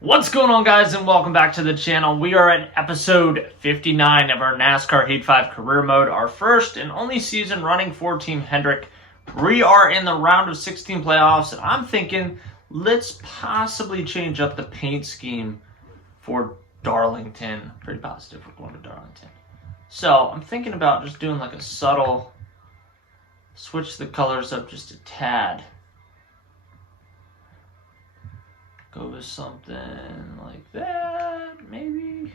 What's going on, guys, and welcome back to the channel. We are at episode 59 of our NASCAR Heat 5 career mode, our first and only season running for Team Hendrick. We are in the round of 16 playoffs, and I'm thinking let's possibly change up the paint scheme for Darlington. Pretty positive we're going to Darlington. So I'm thinking about just doing like a subtle switch the colors up just a tad. Go with something like that, maybe.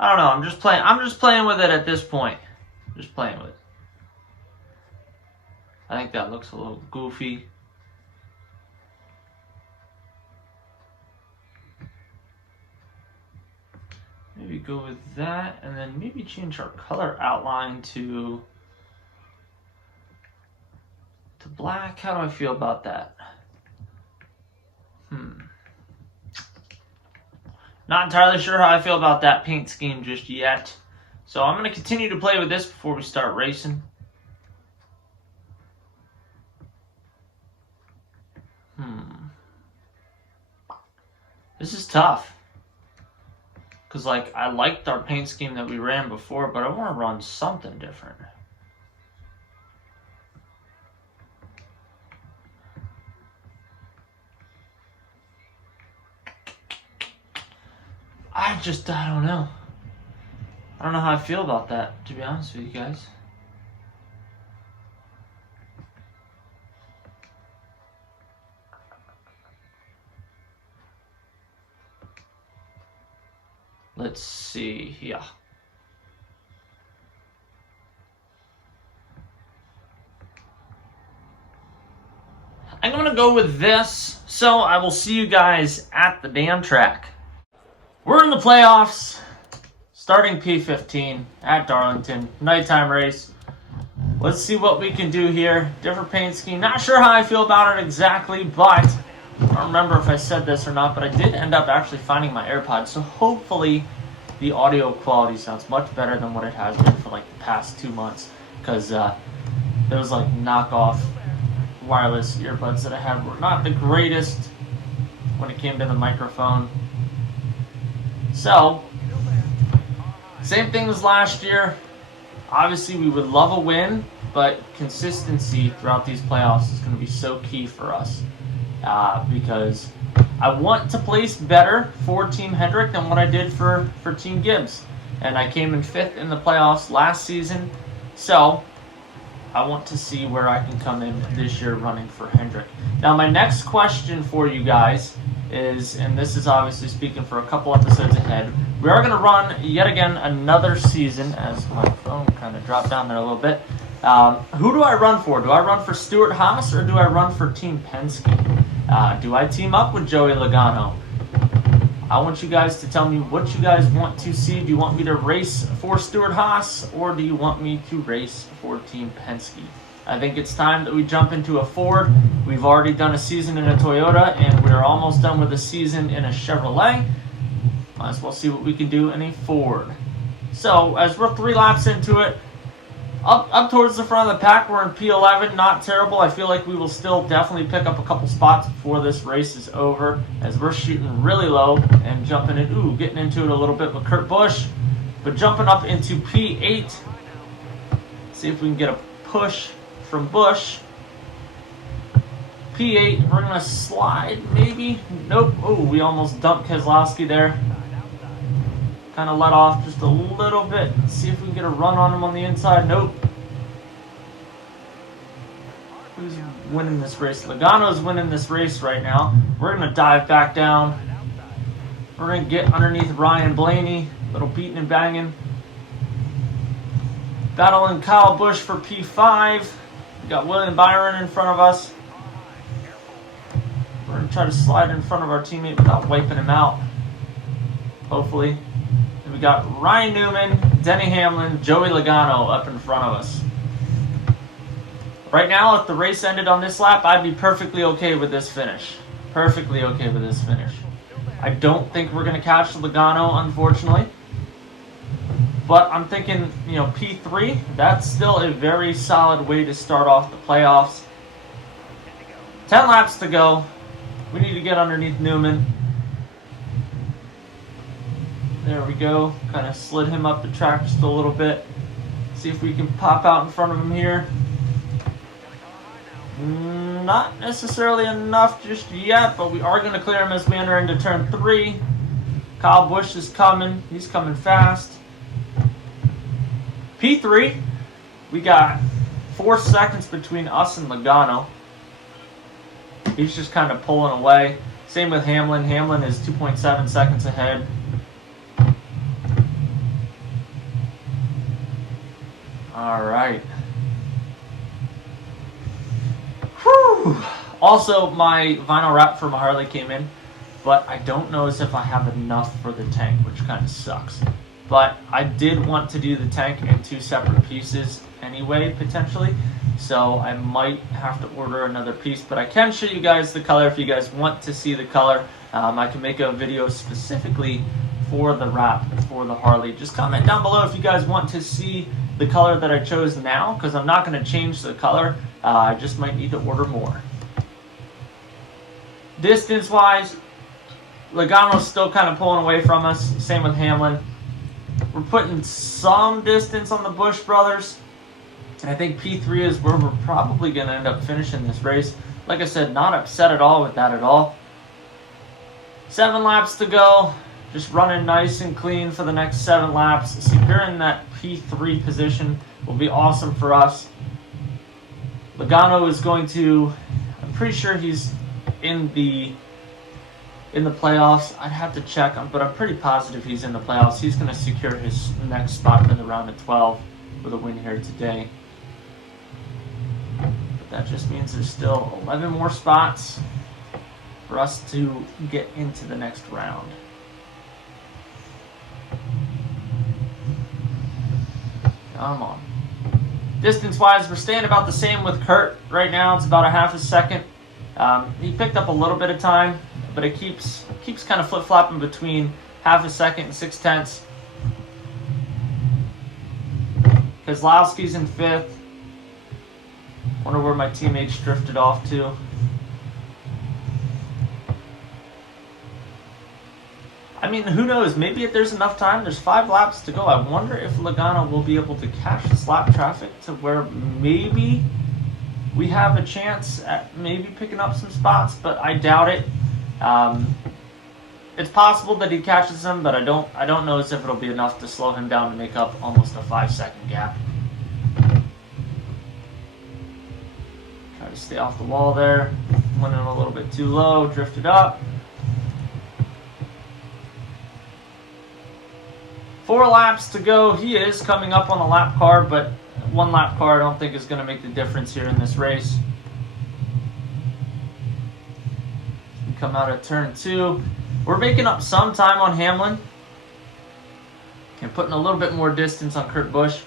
I don't know. I'm just playing with it at this point. Just playing with it. I think that looks a little goofy. Maybe go with that, and then maybe change our color outline to black. How do I feel about that? Not entirely sure how I feel about that paint scheme just yet. So I'm going to continue to play with this before we start racing. This is tough. Because, like, I liked our paint scheme that we ran before, but I want to run something different. I don't know. I don't know how I feel about that, to be honest with you guys. Let's see, yeah. I'm going to go with this, so I will see you guys at the damn track. We're in the playoffs, starting P15 at Darlington, nighttime race. Let's see what we can do here. Different paint scheme. Not sure how I feel about it exactly, but I don't remember if I said this or not, but I did end up actually finding my AirPods, so hopefully the audio quality sounds much better than what it has been for like the past 2 months, because those like knockoff wireless earbuds that I had were not the greatest when it came to the microphone. So, same thing as last year. Obviously, we would love a win, but consistency throughout these playoffs is going to be so key for us. Because I want to place better for Team Hendrick than what I did for Team Gibbs. And I came in 5th in the playoffs last season. So, I want to see where I can come in this year running for Hendrick. Now, my next question for you guys is, and this is obviously speaking for a couple episodes ahead, we are going to run yet again another season, as my phone kind of dropped down there a little bit. Who do I run for? Do I run for Stewart-Haas or do I run for Team Penske? Do I team up with Joey Logano? I want you guys to tell me what you guys want to see. Do you want me to race for Stewart-Haas or do you want me to race for Team Penske? I think it's time that we jump into a Ford. We've already done a season in a Toyota, and we're almost done with a season in a Chevrolet. Might as well see what we can do in a Ford. So, as we're 3 laps into it, up towards the front of the pack, we're in P11. Not terrible. I feel like we will still definitely pick up a couple spots before this race is over, as we're shooting really low and jumping in. Getting into it a little bit with Kurt Busch, but jumping up into P8. See if we can get a push from Busch. P8, we're going to slide, maybe? Nope. We almost dumped Keselowski there. Kind of let off just a little bit. See if we can get a run on him on the inside. Nope. Who's winning this race? Logano's winning this race right now. We're going to dive back down. We're going to get underneath Ryan Blaney. Little beating and banging. Battling Kyle Busch for P5. We got William Byron in front of us. We're going to try to slide in front of our teammate without wiping him out. Hopefully. And we got Ryan Newman, Denny Hamlin, Joey Logano up in front of us. Right now, if the race ended on this lap, I'd be perfectly okay with this finish. Perfectly okay with this finish. I don't think we're going to catch Logano, unfortunately. But I'm thinking, P3, that's still a very solid way to start off the playoffs. 10 laps to go. We need to get underneath Newman. There we go. Kind of slid him up the track just a little bit. See if we can pop out in front of him here. Not necessarily enough just yet, but we are going to clear him as we enter into turn 3. Kyle Busch is coming. He's coming fast. P3, we got 4 seconds between us and Logano. He's just kind of pulling away. Same with Hamlin. Hamlin is 2.7 seconds ahead. All right. Whew. Also, my vinyl wrap for my Harley came in, but I don't know as if I have enough for the tank, which kind of sucks. But I did want to do the tank in 2 separate pieces anyway, potentially. So I might have to order another piece, but I can show you guys the color if you guys want to see the color. I can make a video specifically for the wrap for the Harley. Just comment down below if you guys want to see the color that I chose now, because I'm not going to change the color. I just might need to order more. Distance-wise, Logano's still kind of pulling away from us. Same with Hamlin. We're putting some distance on the Busch brothers. And I think P3 is where we're probably going to end up finishing this race. Like I said, not upset at all with that at all. 7 laps to go. Just running nice and clean for the next 7 laps. Securing that P3 position will be awesome for us. Logano is going to, I'm pretty sure he's in the playoffs. I'd have to check, but I'm pretty positive he's in the playoffs. He's going to secure his next spot in the round of 12 with a win here today. But that just means there's still 11 more spots for us to get into the next round. Come on. Distance-wise, we're staying about the same with Kurt right now. It's about a half a second. He picked up a little bit of time, but it keeps kind of flip-flopping between half a second and 0.6. Kozlowski's in 5th. Wonder where my teammates drifted off to. I mean, who knows? Maybe if there's enough time, there's 5 laps to go. I wonder if Logano will be able to catch this lap traffic to where maybe we have a chance at maybe picking up some spots, but I doubt it. It's possible that he catches them, but I don't know as if it'll be enough to slow him down to make up almost a 5-second gap. Try to stay off the wall there. Went in a little bit too low, drifted up. 4 laps to go. He is coming up on a lap car, but 1 lap car I don't think is going to make the difference here in this race. We come out of turn 2. We're making up some time on Hamlin and putting a little bit more distance on Kurt Busch.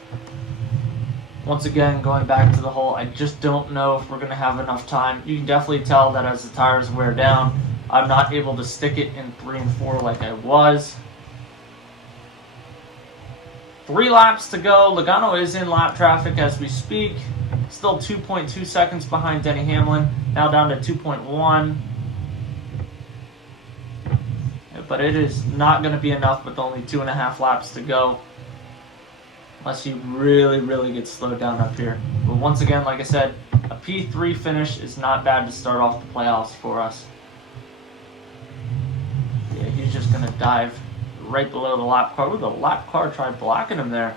Once again, going back to the whole, I just don't know if we're going to have enough time. You can definitely tell that as the tires wear down, I'm not able to stick it in 3 and 4 like I was. 3 laps to go. Logano is in lap traffic as we speak. Still 2.2 seconds behind Denny Hamlin. Now down to 2.1. But it is not going to be enough with only 2.5 laps to go. Unless he really, really gets slowed down up here. But once again, like I said, a P3 finish is not bad to start off the playoffs for us. Yeah, he's just going to dive right below the lap car. Ooh, the lap car tried blocking him there.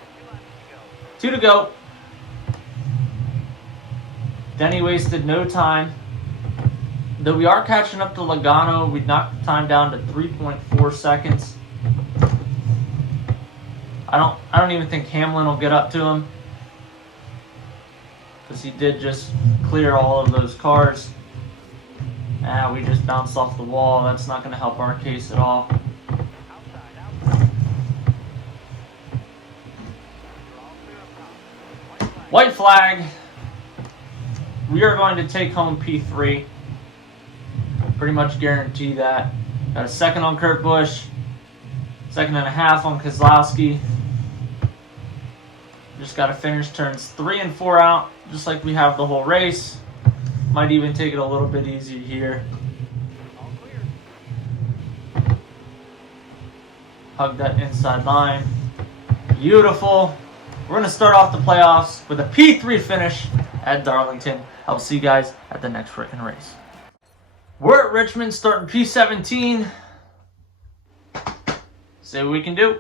2 to go. Denny wasted no time. Though we are catching up to Logano, we knocked the time down to 3.4 seconds. I don't even think Hamlin will get up to him, because he did just clear all of those cars. We just bounced off the wall. That's not going to help our case at all. White flag. We are going to take home P3. Pretty much guarantee that. Got a second on Kurt Busch. 2.5 on Kozlowski. Just got to finish turns 3 and 4 out, just like we have the whole race. Might even take it a little bit easier here. Hug that inside line. Beautiful. We're going to start off the playoffs with a P3 finish at Darlington. I will see you guys at the next freaking race. We're at Richmond starting P17. See what we can do.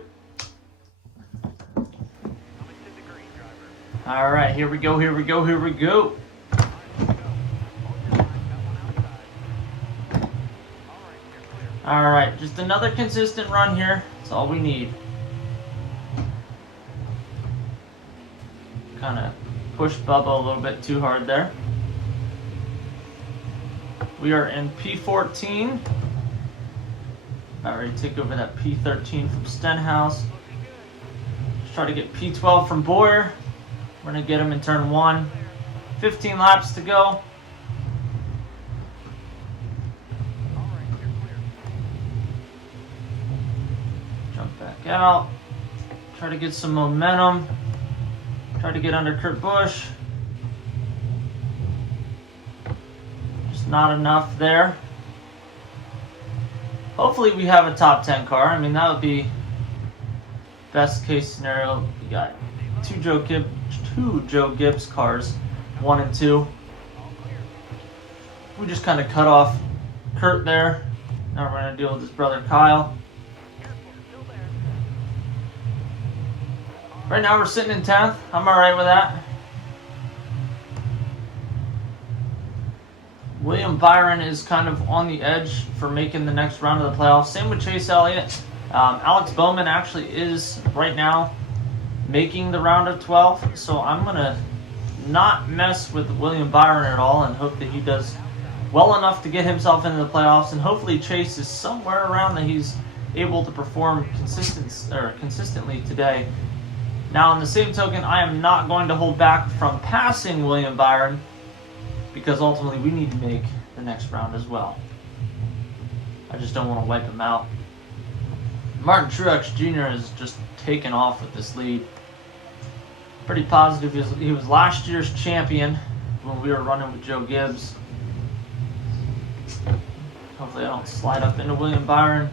All right, here we go, here we go, here we go. All right, just another consistent run here. That's all we need. Kind of pushed Bubba a little bit too hard there. We are in P14. I already took over that P13 from Stenhouse. Let's try to get P12 from Boyer. We're going to get him in turn 1. 15 laps to go. Jump back out. Try to get some momentum. Try to get under Kurt Busch. Just not enough there. Hopefully we have a top 10 car. I mean, that would be best case scenario. We got two Joe Gibbs cars, 1 and 2. We just kind of cut off Kurt there. Now we're going to deal with his brother Kyle. Right now we're sitting in 10th. I'm alright with that. William Byron is kind of on the edge for making the next round of the playoffs. Same with Chase Elliott. Alex Bowman actually is right now making the round of 12. So I'm going to not mess with William Byron at all and hope that he does well enough to get himself into the playoffs. And hopefully Chase is somewhere around that he's able to perform consistently today. Now, on the same token, I am not going to hold back from passing William Byron because ultimately we need to make the next round as well. I just don't want to wipe him out. Martin Truex Jr. has just taken off with this lead. Pretty positive. He was last year's champion when we were running with Joe Gibbs. Hopefully I don't slide up into William Byron.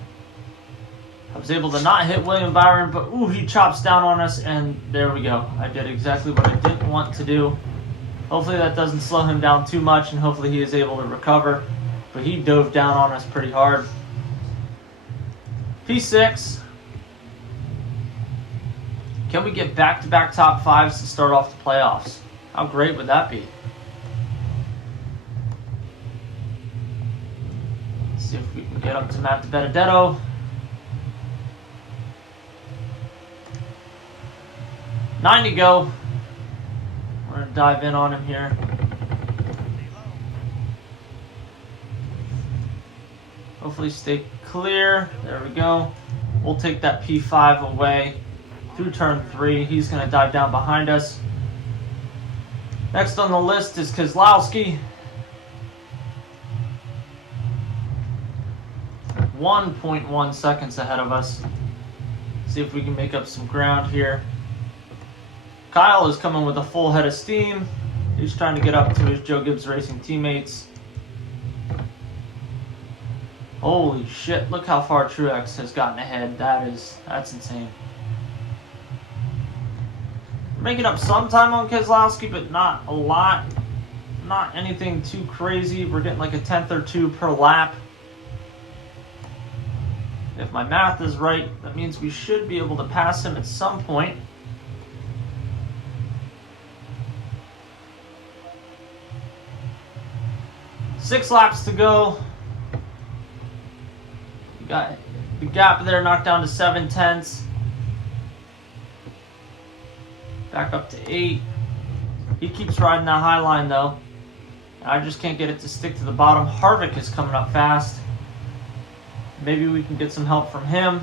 I was able to not hit William Byron, but ooh, he chops down on us, and there we go. I did exactly what I didn't want to do. Hopefully that doesn't slow him down too much, and hopefully he is able to recover. But he dove down on us pretty hard. P6. Can we get back-to-back top 5s to start off the playoffs? How great would that be? Let's see if we can get up to Matt DiBenedetto. 9 to go. We're going to dive in on him here. Hopefully stay clear. There we go. We'll take that P5 away through turn 3. He's going to dive down behind us. Next on the list is Keselowski. 1.1 seconds ahead of us. See if we can make up some ground here. Kyle is coming with a full head of steam. He's trying to get up to his Joe Gibbs Racing teammates. Holy shit, look how far Truex has gotten ahead. That's insane. We're making up some time on Keselowski, but not a lot. Not anything too crazy. We're getting like a 10th or 2 per lap. If my math is right, that means we should be able to pass him at some point. Six laps to go. We got the gap there knocked down to 7/10. Back up to 8. He keeps riding that high line though. I just can't get it to stick to the bottom. Harvick is coming up fast. Maybe we can get some help from him.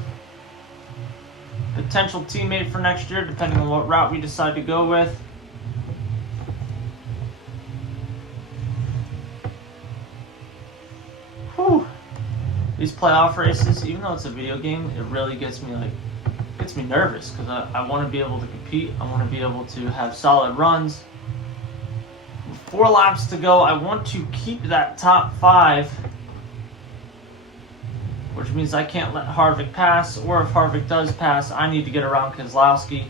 Potential teammate for next year, depending on what route we decide to go with. Whew. These playoff races, even though it's a video game, it really gets me nervous because I want to be able to compete. I want to be able to have solid runs. With 4 laps to go, I want to keep that top 5. which means I can't let Harvick pass, or if Harvick does pass, I need to get around Keselowski.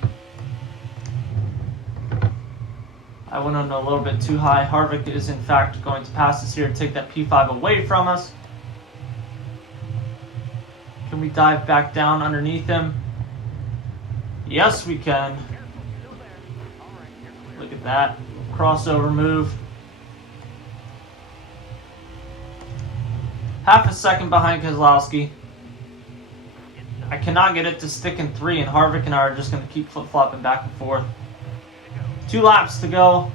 I went on a little bit too high. Harvick is in fact going to pass us here and take that P5 away from us. Can we dive back down underneath him? Yes, we can. Look at that. Crossover move. Half a second behind Keselowski. I cannot get it to stick in 3, and Harvick and I are just going to keep flip-flopping back and forth. 2 laps to go.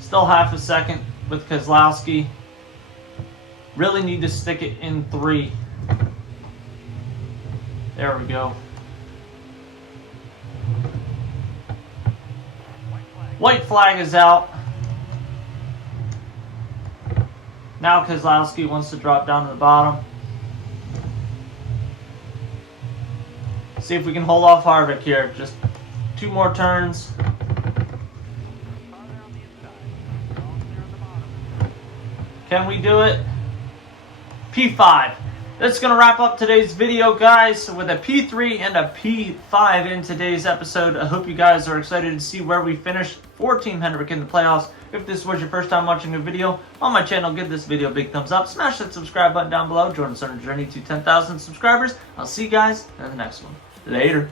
Still half a second with Keselowski. Really need to stick it in 3. There we go. White flag is out. Now Keselowski wants to drop down to the bottom. See if we can hold off Harvick here. Just 2 more turns. Can we do it? P5. That's going to wrap up today's video, guys, with a P3 and a P5 in today's episode. I hope you guys are excited to see where we finish for Team Hendrick in the playoffs. If this was your first time watching a video on my channel, give this video a big thumbs up. Smash that subscribe button down below. Join us on our journey to 10,000 subscribers. I'll see you guys in the next one. Later.